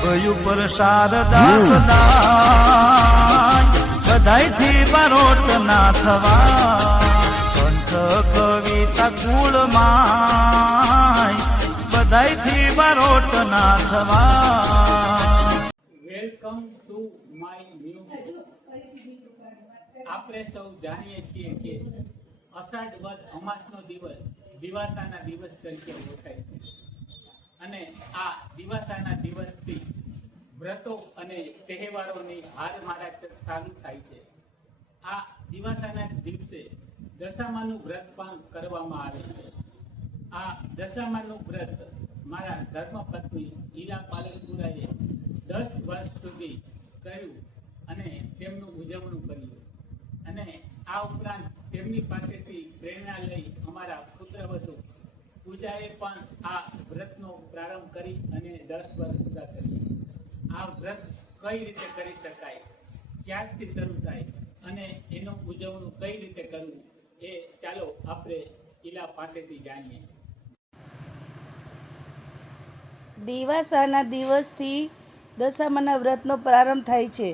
ઉપર શારદા સદાય બધાયથી બારોટ ના થવા કંઠ કવિતા કુળમાય બધાયથી બારોટ ના થવા। Welcome to my new. આપણે સૌ જાણીએ છીએ કે અષાઢ વદ અમાસનો દિવસ દિવાસાના દિવસ તરીકે ઓળખાય છે અને આ દિવાસાના દિવસથી વ્રતો અને તહેવારોની હારમાળા ચાલુ થાય છે। આ દિવાસાના દિવસે દશામાનું વ્રત પણ કરવામાં આવે છે। આ દશામાનું વ્રત મારા ધર્મપત્ની ઈલા પાલનપુરાએ 10 વર્ષ સુધી કર્યું અને તેમનું ઉજવણું કર્યું અને આ ઉપરાંત તેમની પાસેથી પ્રેરણા લઈ અમારા પુત્રવધુ પૂજાએ પણ આ વ્રતનો પ્રારંભ કરી અને 10 વર્ષ પૂરા કરી। આ વ્રત કઈ રીતે કરી શકાય, ક્યાંથી શરૂ થાય અને એનું ઉજવણું કઈ રીતે કરવું એ ચાલો આપણે ઈલા પાસેથી જાણીએ। દિવાસાના દિવસથી દશામાના વ્રતનો પ્રારંભ થાય છે।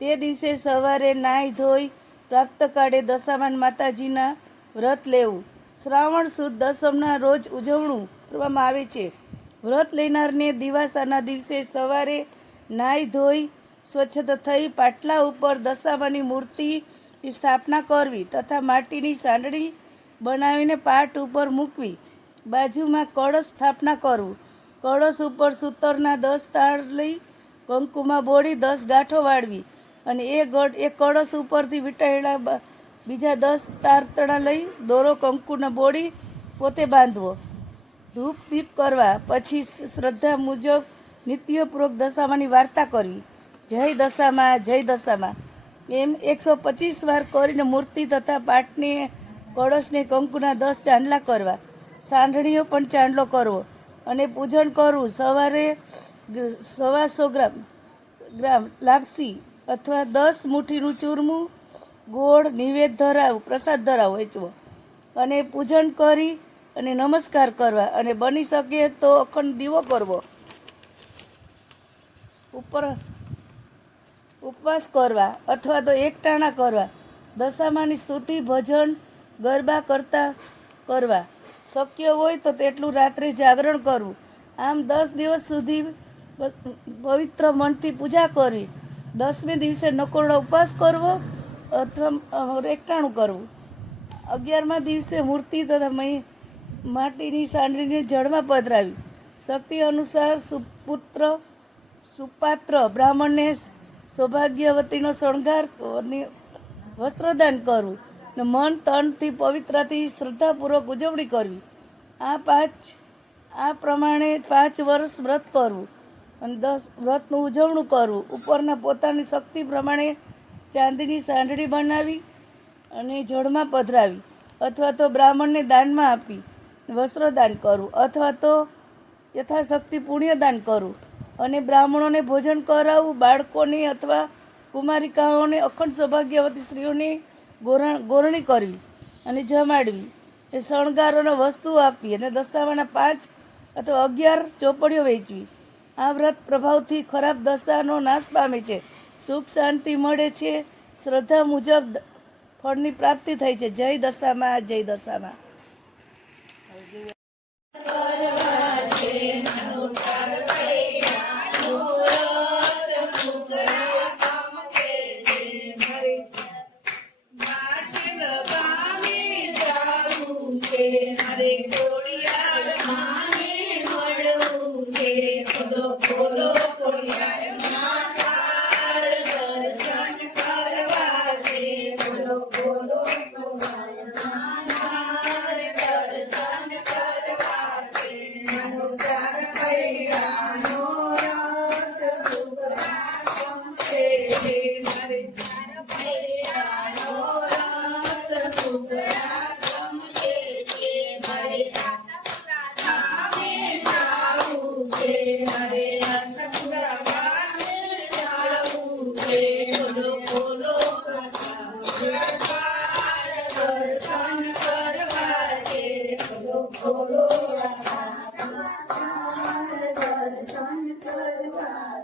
તે દિવસે સવારે નાહી ધોઈ પ્રાપ્ત કાળે દશામાન માતાજીના વ્રત લેવું। શ્રાવણ સુદ દસમના રોજ ઉજવણું કરવામાં આવે છે। વ્રત લેનારને દિવાસાના દિવસે સવારે નાહી ધોઈ સ્વચ્છતા થઈ પાટલા ઉપર દશામાની મૂર્તિની સ્થાપના કરવી તથા માટીની સાંડળી બનાવીને પાટ ઉપર મૂકવી। બાજુમાં કળશ સ્થાપના કરવું। કળશ ઉપર સૂતરના 10 તાળ લઈ કંકુમાં બોળી 10 ગાંઠો વાળવી અને એ કળશ ઉપરથી વીંટાળેલા બીજા 10 તારતણા લઈ દોરો કંકુના બોળી પોતે બાંધવો। ધૂપ દીપ કરવા પછી શ્રદ્ધા મુજબ નિત્યપૂર્વક દશામાની વાર્તા કરવી। જય દશામાં જય દશામાં એમ 125 વાર કરીને મૂર્તિ તથા પાટને કળશને કંકુના 10 ચાંદલા કરવા। સાંઢણીઓ પણ ચાંદલો કરવો અને પૂજન કરવું। સવારે 125 ગ્રામ લાપસી અથવા 10 મુઠ્ઠીનું ચૂરમું ગોળ નિવેદ ધરાવું, પ્રસાદ ધરાવો વેચવો અને પૂજન કરી અને નમસ્કાર કરવા અને બની શકે તો અખંડ દીવો કરવો। ઉપવાસ કરવા અથવા તો એકટાણા કરવા। દશામાની સ્તુતિ ભજન ગરબા કરતા કરવા। શક્ય હોય તો તેટલું રાત્રે જાગરણ કરવું। આમ 10 દિવસ સુધી પવિત્ર મનથી પૂજા કરવી। 10મે દિવસે નકોરડો ઉપવાસ કરવો અથવા એકટાણું કરવું। 11મા દિવસે મૂર્તિ તથા માટીની સાંડળીને જળમાં પધરાવી। શક્તિ અનુસાર સુપાત્ર બ્રાહ્મણને સૌભાગ્યવતીનો શણગાર વસ્ત્રદાન કરવું ને મન તનથી પવિત્રથી શ્રદ્ધાપૂર્વક ઉજવણી કરવી। આ પ્રમાણે 5 વર્ષ વ્રત કરવું અને 10 વ્રતનું ઉજવણું કરવું। ઉપરના પોતાની શક્તિ પ્રમાણે ચાંદીની સાંડળી બનાવી અને જળમાં પધરાવી અથવા તો બ્રાહ્મણને દાનમાં આપી વસ્ત્રદાન કરવું અથવા તો યથાશક્તિ પુણ્યદાન કરવું અને બ્રાહ્મણોને ભોજન કરાવવું। બાળકોને અથવા કુમારિકાઓને અખંડ સૌભાગ્યવતી સ્ત્રીઓની ગોરણી કરવી અને જમાડવી। એ શણગારોને વસ્તુ આપવી અને દશામાના 5 અથવા 11 ચોપડીઓ વેચવી। આ વ્રત પ્રભાવથી ખરાબ દશાનો નાશ પામે છે, સુખ શાંતિ મળે છે, શ્રદ્ધા મુજબ ફળની પ્રાપ્તિ થાય છે। જય દશામાં જય દશામાં। દર્શન કરવા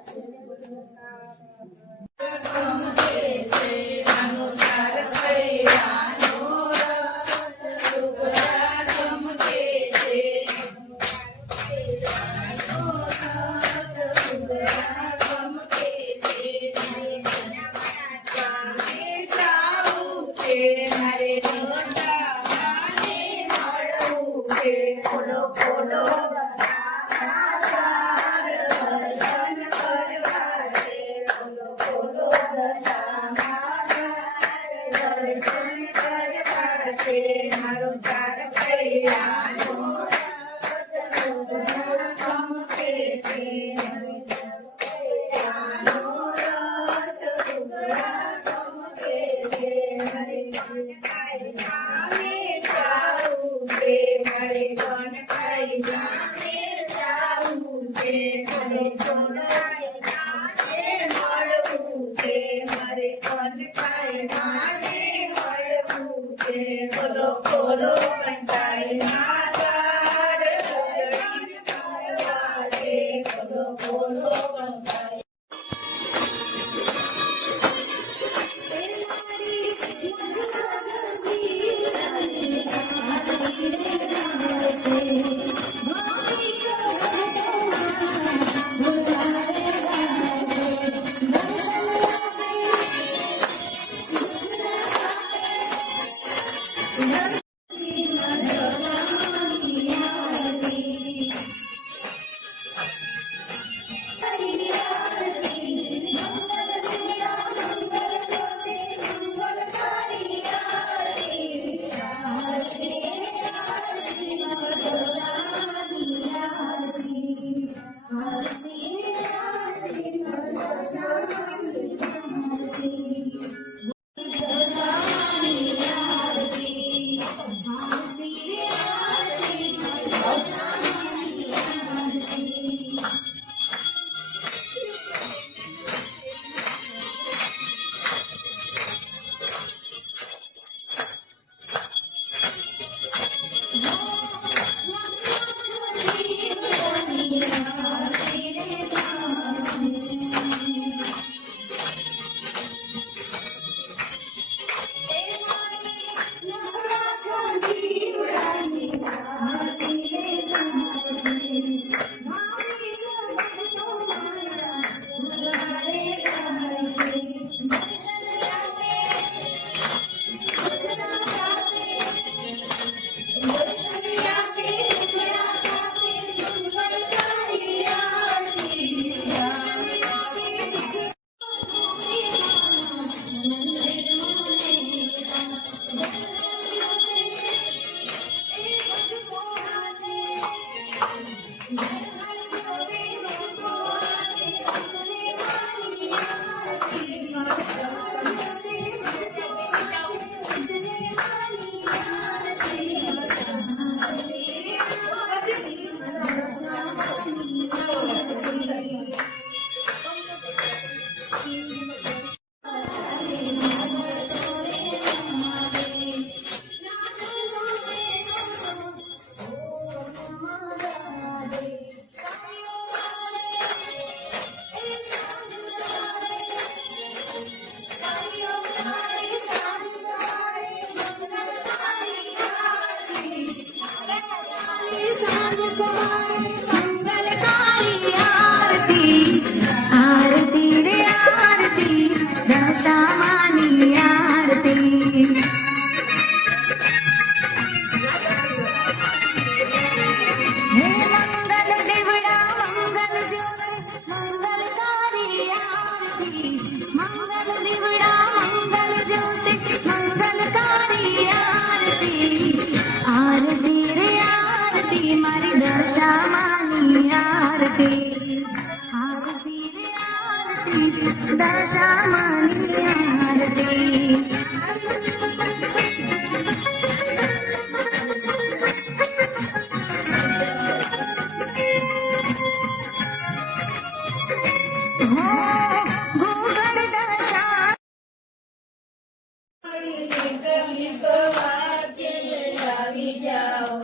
આવી જાઓ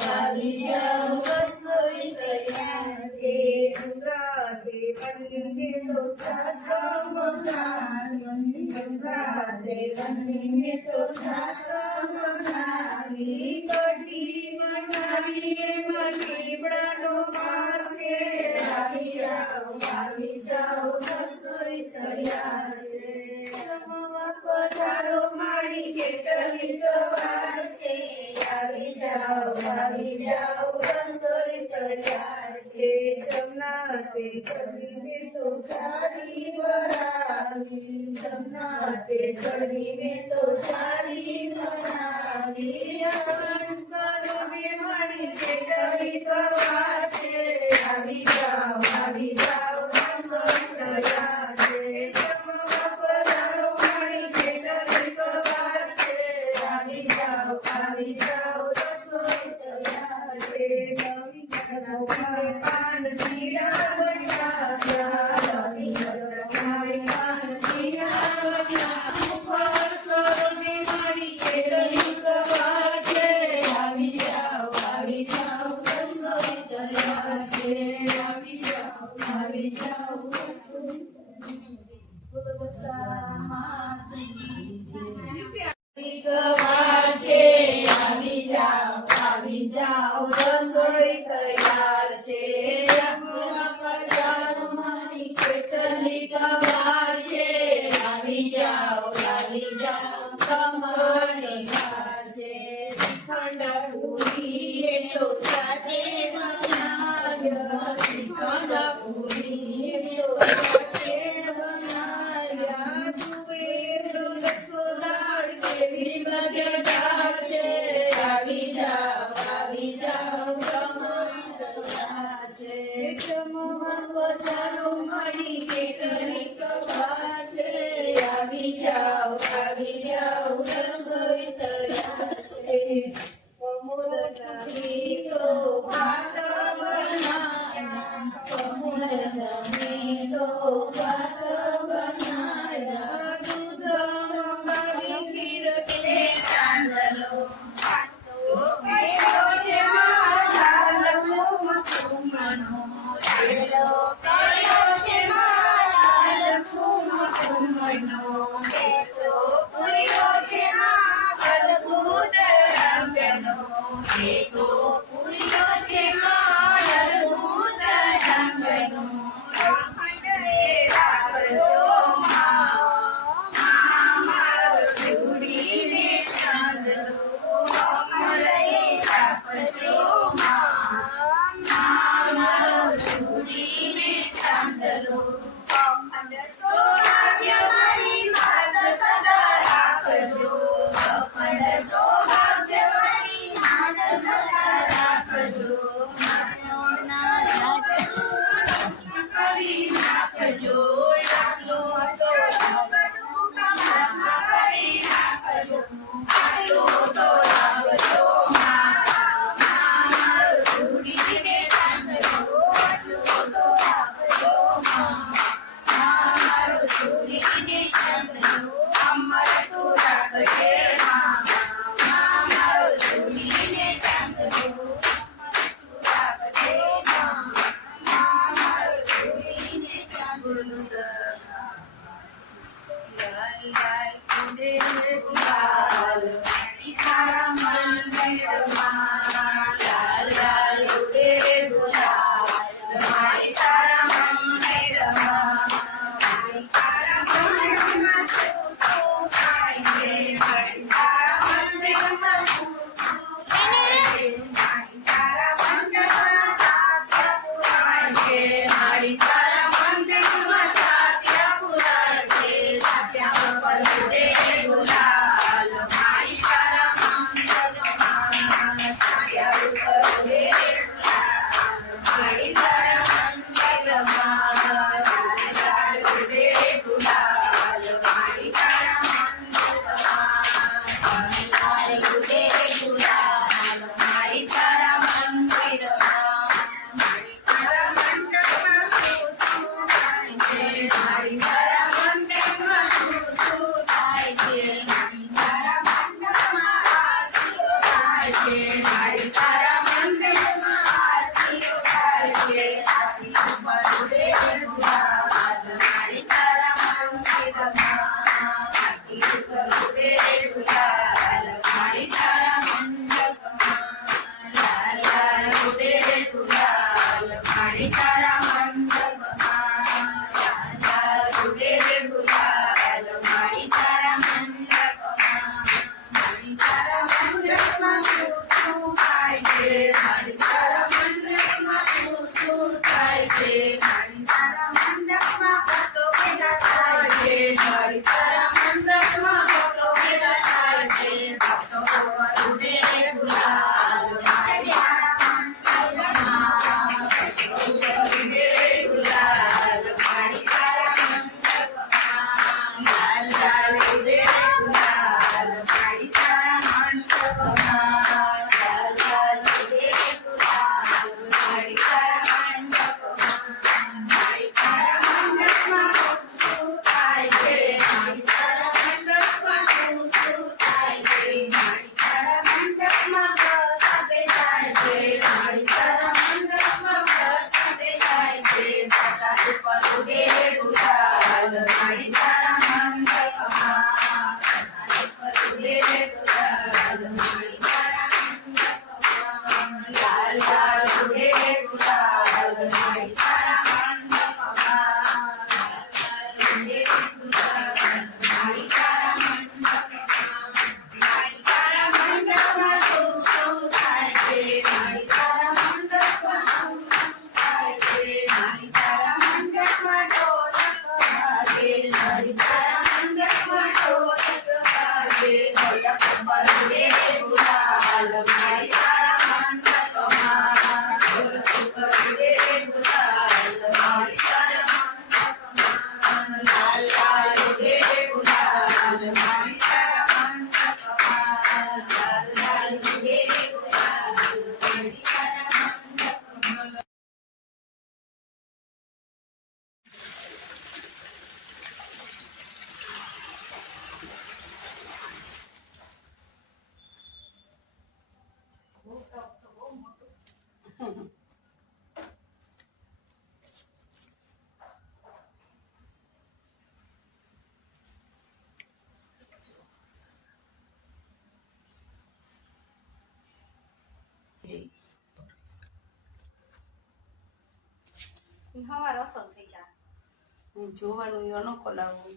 હવાર અસર થઈ જાય જોવાનું એ અનોખો લાવો.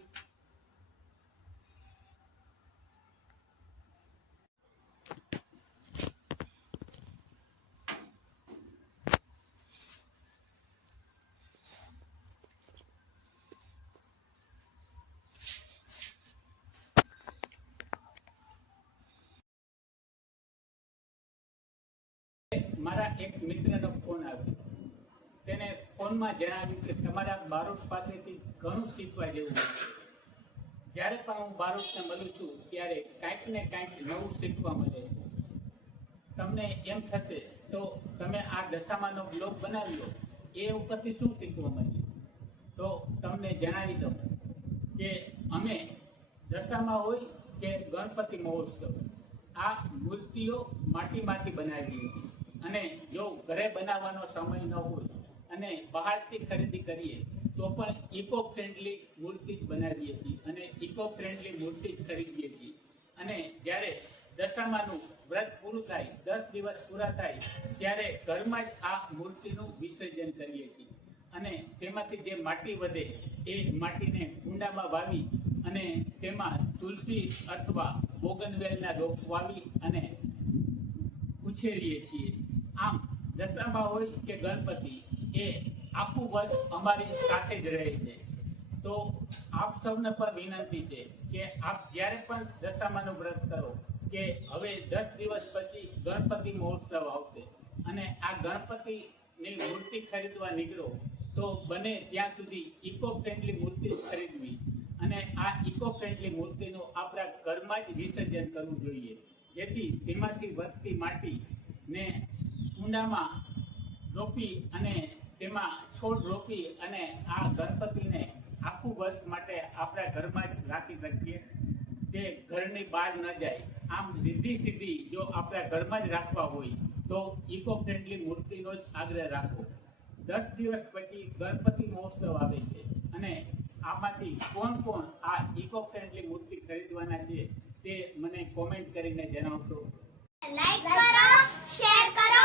મારા એક મિત્રનો ફોન આવ્યો. તેને ફોનમાં જણાવ્યું કે તમારા બારોટ પાસેથી ઘણું શીખવા જેવું છે. જ્યારે પણ હું બારોટને મળું છું ત્યારે કાંઈક ને કાંઈક નવું શીખવા મળે છે. તમને એમ થશે તો તમે આ દશામાનો બ્લોગ બનાવ્યો એ ઉપરથી શું શીખવા મળ્યું? તો તમને જણાવી દઉં કે અમે દશામાં હોય કે ગણપતિ મહોત્સવ આ મૂર્તિઓ માટીમાંથી બનાવી હતી. અને જો ઘરે બનાવવાનો સમય ન હોય અને બહારથી ખરીદી કરીએ તો પણ ઇકો ફ્રેન્ડલી મૂર્તિ જ બનાવીએ છીએ અને ઇકો ફ્રેન્ડલી મૂર્તિ જ ખરીદીએ છીએ. અને જ્યારે દશામાનું વ્રત પૂરું થાય, 10 દિવસ પૂરા થાય ત્યારે ઘરમાં જ આ મૂર્તિનું વિસર્જન કરીએ છીએ. અને તેમાંથી જે માટી વધે એ માટીને કુંડામાં વાવી અને તેમાં તુલસી અથવા બોગનવેલના રોપ વાવી અને ઉછેરીએ છીએ. આમ દશામાં હોય કે ગણપતિ એ આખું વર્ષ અમારી સાથે જ રહે છે. તો આપ સૌને પણ વિનંતી છે કે આપ જ્યારે પણ દશામાનું વ્રત કરો કે હવે 10 દિવસ પછી ગણપતિ મહોત્સવ આવશે અને આ ગણપતિની મૂર્તિ ખરીદવા નીકળો તો બને ત્યાં સુધી ઇકો ફ્રેન્ડલી મૂર્તિ ખરીદવી અને આ ઇકો ફ્રેન્ડલી મૂર્તિનું આપણા ઘરમાં જ વિસર્જન કરવું જોઈએ, જેથી તેમાંથી વધતી માટીને કુંડામાં રોપી અને તેમાં છોડ રોપી અને આ ગણપતિને આખું વર્ષ માટે આપણા ઘરમાં જ રાખી શકીએ. તે ઘરની બહાર ન જાય. આમ સીધી સીધી જો આપણા ઘરમાં જ રાખવા હોય તો ઇકો ફ્રેન્ડલી મૂર્તિનો જ આગ્રહ રાખો. 10 દિવસ પછી ગણપતિ મહોત્સવ આવે છે અને આમાંથી કોણ કોણ આ ઇકો ફ્રેન્ડલી મૂર્તિ ખરીદવાના છે તે મને કોમેન્ટ કરીને જણાવશો. લાઈક કરો, શેર કરો